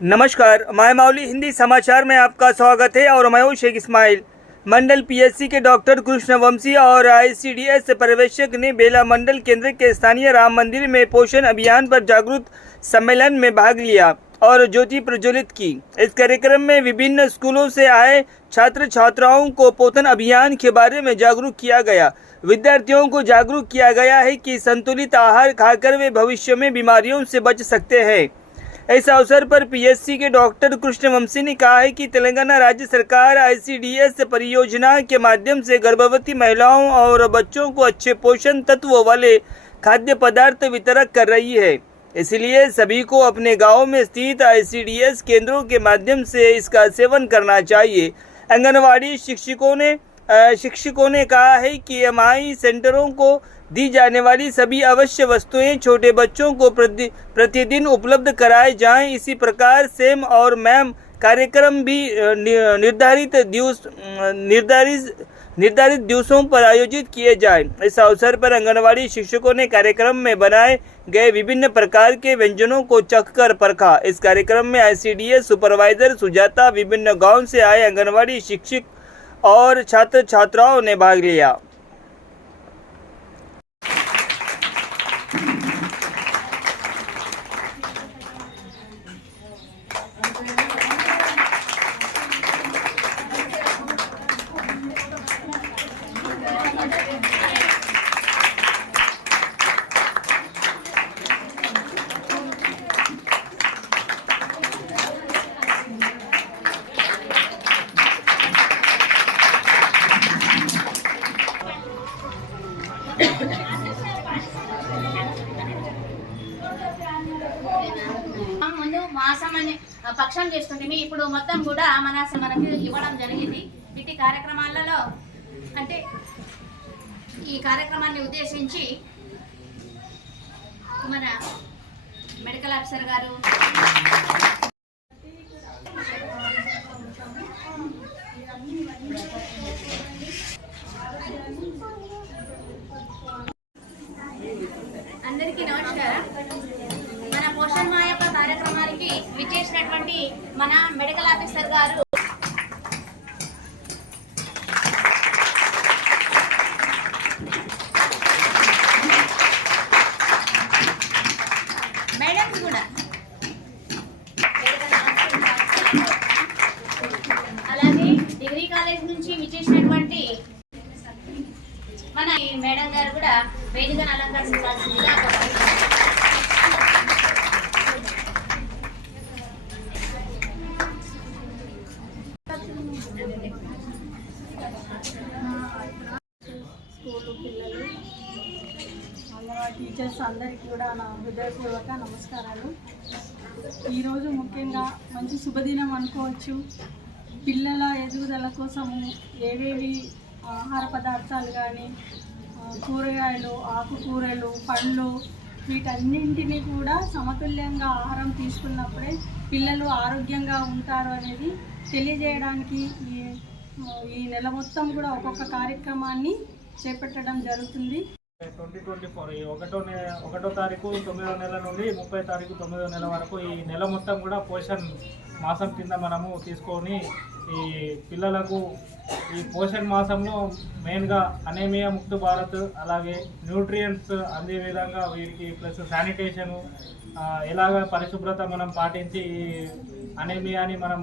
नमस्कार, मायमावली हिंदी समाचार में आपका स्वागत है और मैं हूं शेख इस्माइल। मंडल पीएचसी के डॉक्टर कृष्णवंशी और आईसीडीएस पर्यवेक्षक ने बेला मंडल केंद्र के स्थानीय राम मंदिर में पोषण अभियान पर जागरूकता सम्मेलन में भाग लिया और ज्योति प्रज्वलित की। इस कार्यक्रम में विभिन्न स्कूलों से आए छात्र छात्राओं को पोषण अभियान के बारे में जागरूक किया गया। विद्यार्थियों को जागरूक किया गया है कि संतुलित आहार खाकर वे भविष्य में बीमारियों से बच सकते हैं। इस अवसर पर पीएचसी के डॉक्टर कृष्णवंशी ने कहा है कि तेलंगाना राज्य सरकार आईसीडीएस परियोजना के माध्यम से गर्भवती महिलाओं और बच्चों को अच्छे पोषण तत्वों वाले खाद्य पदार्थ वितरित कर रही है, इसलिए सभी को अपने गांव में स्थित आईसीडीएस केंद्रों के माध्यम से इसका सेवन करना चाहिए। आंगनवाड़ी शिक्षकों ने कहा है कि एमआई सेंटरों को दी जाने वाली सभी आवश्यक वस्तुएं छोटे बच्चों को प्रतिदिन उपलब्ध कराए जाएं। इसी प्रकार सेम और मैम कार्यक्रम भी निर्धारित दिवसों पर आयोजित किए जाएं। इस अवसर पर आंगनवाड़ी शिक्षकों ने कार्यक्रम में बनाए गए विभिन्न प्रकार के व्यंजनों को चखकर परखा। इस कार्यक्रम में आईसीडीएस सुपरवाइजर सुजाता, विभिन्न गाँव से आए आंगनवाड़ी शिक्षक और छात्र छात्राओं ने भाग लिया। ముందు మాసం అని పక్షం చేస్తుంటే ఇప్పుడు మొత్తం కూడా మనకు ఇవ్వడం జరిగింది। ఇట్టి కార్యక్రమాలలో అంటే ఈ కార్యక్రమాన్ని ఉద్దేశించి మన మెడికల్ ఆఫీసర్ గారు అందరికీ నమస్కారం। మన పోషణ్ మా యొక్క కార్యక్రమానికి విచ్చేసినటువంటి మన మెడికల్ ఆఫీసర్ గారు మేడమ్స్ కూడా అలాగే డిగ్రీ కాలేజ్ నుంచి విచ్చేసినటువంటి మన మేడం గారు కూడా వేదికను అలంకరించాల్సిందిగా స్కూలు పిల్లలు అంగన్వాడీ టీచర్స్ అందరికీ కూడా నా హృదయపూర్వక నమస్కారాలు। ఈరోజు ముఖ్యంగా మంచి శుభదినం అనుకోవచ్చు। పిల్లల ఎదుగుదల కోసము ఏవేవి ఆహార పదార్థాలు కానీ కూరగాయలు, ఆకుకూరలు, పండ్లు వీటన్నింటినీ కూడా సమతుల్యంగా ఆహారం తీసుకున్నప్పుడే పిల్లలు ఆరోగ్యంగా ఉంటారు అనేది తెలియజేయడానికి ఈ నెల మొత్తం కూడా ఒక్కొక్క కార్యక్రమాన్ని చేపట్టడం జరుగుతుంది। 2024 ఒకటో తారీఖు 9వ నెల నుండి 30 తారీఖు 9వ నెల వరకు ఈ నెల మొత్తం కూడా పోషణ్ మాసం కింద మనము తీసుకొని ఈ పిల్లలకు ఈ పోషణ్ మాసంలో మెయిన్గా అనేమియా ముక్త భారత్, అలాగే న్యూట్రియంట్స్ అందే విధంగా వీరికి ప్లస్ శానిటేషను ఎలాగ పరిశుభ్రత మనం పాటించి ఈ అనేమియాని మనం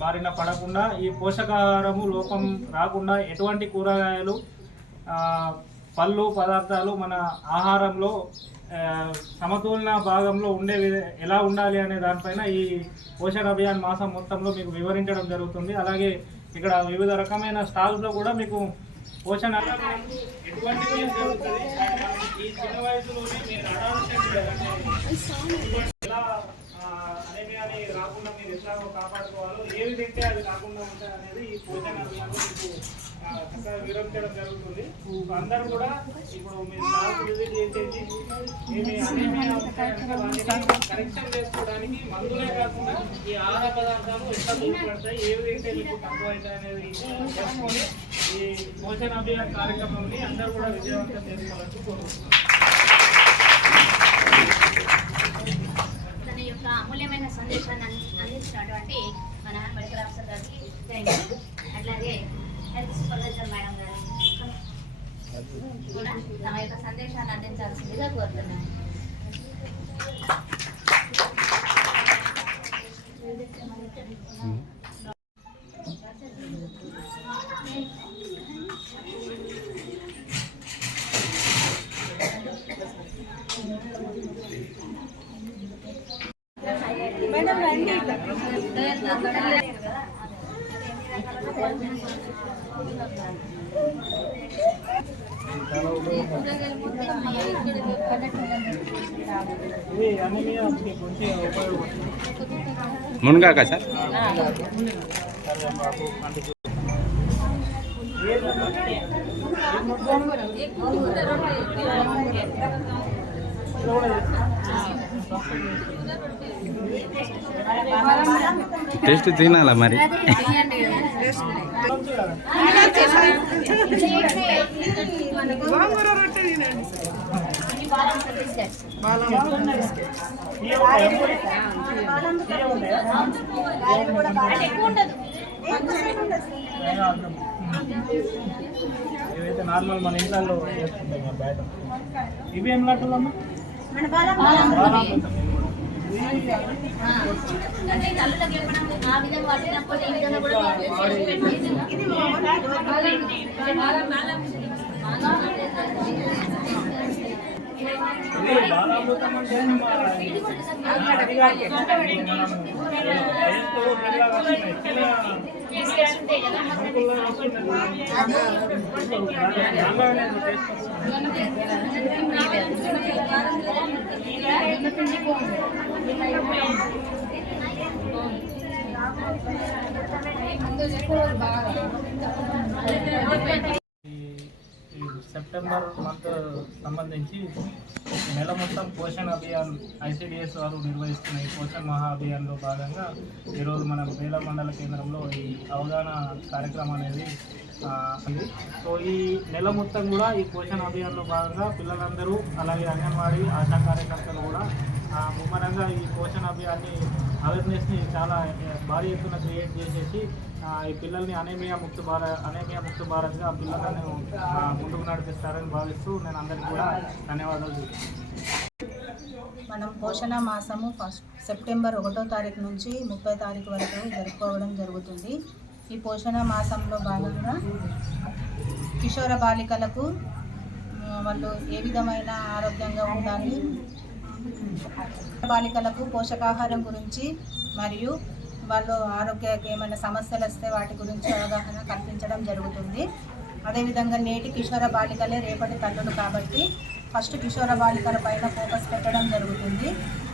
బారిన పడకుండా ఈ పోషకాహారము లోపం రాకుండా ఎటువంటి కూరగాయలు, పళ్ళు పదార్థాలు మన ఆహారంలో సమతులన భాగంలో ఎలా ఉండాలి అనే దానిపైన ఈ పోషణ అభియాన్ మాసం మొత్తంలో మీకు వివరించడం జరుగుతుంది। అలాగే ఇక్కడ వివిధ రకమైన స్టాల్స్లో కూడా మీకు పోషణ ఎటువంటి జరుగుతుంది। ఈ చిన్న వయసులోనే మీరు ఎలా అనేమియాని రాకుండా మీరు ఎట్లాగో కాపాడుకోవాలో, ఏవి తింటే అది రాకుండా ఉంటాయి అనేది ఈ పోషణ అభియాన్లో మీకు చక్కగా వివరించడం జరుగుతుంది। అందరూ కూడా ఇప్పుడు మీరు స్టాల్స్ విజిట్ చేసేసి ఏమి అనేమియా కరెక్షన్ చేసుకోవడానికి మందులే కాకుండా ఈ ఆహార పదార్థాలు ఎట్లా దొరుకుతాయి, ఏవి తింటే మీకు తక్కువ అవుతాయి అనేది తెలుసుకొని ఈ పోషణ అభియాన్ కార్యక్రమాన్ని అందరూ కూడా విజయవంతం చేసుకోవాలని కోరుకుంటున్నాను। తన యొక్క అమూల్యమైన సందేశాన్ని అందించినటువంటి మన మెడికల్ ఆఫీసర్ గారికి థ్యాంక్ యూ. అట్లాగే హెల్త్ సూపర్వైజర్ మేడం గారు కూడా తమ యొక్క సందేశాన్ని అందించాల్సిందిగా కోరుతున్నాను. మేడం రండి. ఇది అనీమియా గురించి ఉపయోగపడుతుంది. మునగాక సార్ టేస్ట్ తినాలా మరి? ఇవైతే నార్మల్ మన ఇంట్లో చేసుకుంటాం బయట. ఇవి ఏం లడ్డూలమ్మా? అంటే తల్లులకు చెప్పడం ఆ విధంగా వాడినప్పుడు ఈ విధంగా కూడా ఇది బాలామృతం అంటే సెప్టెంబర్ మంత్ సంబంధించి నెల మొత్తం పోషణ్ అభియాన్ ఐసిడిఎస్ వారు నిర్వహిస్తున్న ఈ పోషణ్ మహా అభియాన్లో భాగంగా ఈరోజు మన బేలా మండల కేంద్రంలో ఈ అవగాహన కార్యక్రమం అనేది ఉంది. సో ఈ నెల మొత్తం కూడా ఈ పోషణ్ అభియాన్లో భాగంగా పిల్లలందరూ అలాగే అంగన్వాడీ ఆశా కార్యకర్తలు కూడా ముమ్మరంగా ఈ పోషణ్ అభియాన్ని అవేర్నెస్ని చాలా భారీ ఎత్తున క్రియేట్ చేసేసి ఈ పిల్లల్ని అనేమియా ముక్త భారత్గా పిల్లలను ముందుకు నడిపిస్తారని భావిస్తూ నేను అందరికీ కూడా ధన్యవాదాలు చెప్తున్నాను. మనం పోషణ మాసము సెప్టెంబర్ 1వ తారీఖు నుంచి 30వ తారీఖు వరకు జరుపుకోవడం జరుగుతుంది. ఈ పోషణ మాసంలో భాగంగా కిషోర బాలికలకు వాళ్ళు ఏ విధమైన ఆరోగ్యంగా ఉండాలి, బాలికలకు పోషకాహారం గురించి మరియు వాళ్ళు ఆరోగ్యకి ఏమైనా సమస్యలు వస్తే వాటి గురించి అవగాహన కల్పించడం జరుగుతుంది. అదేవిధంగా నేటి కిషోర బాలికలే రేపటి తల్లులు కాబట్టి ఫస్ట్ కిషోర బాలికల పైన ఫోకస్ పెట్టడం జరుగుతుంది.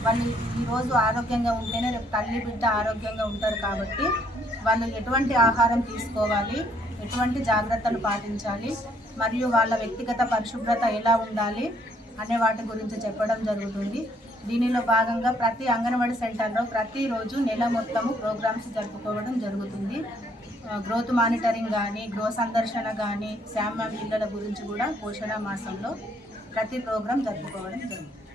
వాళ్ళు ఈరోజు ఆరోగ్యంగా ఉంటేనే రేపు తల్లి బిడ్డ ఆరోగ్యంగా ఉంటారు కాబట్టి వాళ్ళు ఎటువంటి ఆహారం తీసుకోవాలి, ఎటువంటి జాగ్రత్తలు పాటించాలి మరియు వాళ్ళ వ్యక్తిగత పరిశుభ్రత ఎలా ఉండాలి అనే వాటి గురించి చెప్పడం జరుగుతుంది. దీనిలో భాగంగా ప్రతి అంగన్వాడీ సెంటర్లో ప్రతిరోజు నెల మొత్తము ప్రోగ్రామ్స్ జరుపుకోవడం జరుగుతుంది. గ్రోత్ మానిటరింగ్ కానీ, గృహ సందర్శన కానీ, శామ్యాం పిల్లల గురించి కూడా పోషణ మాసంలో ప్రతి ప్రోగ్రాం జరుపుకోవడం జరుగుతుంది.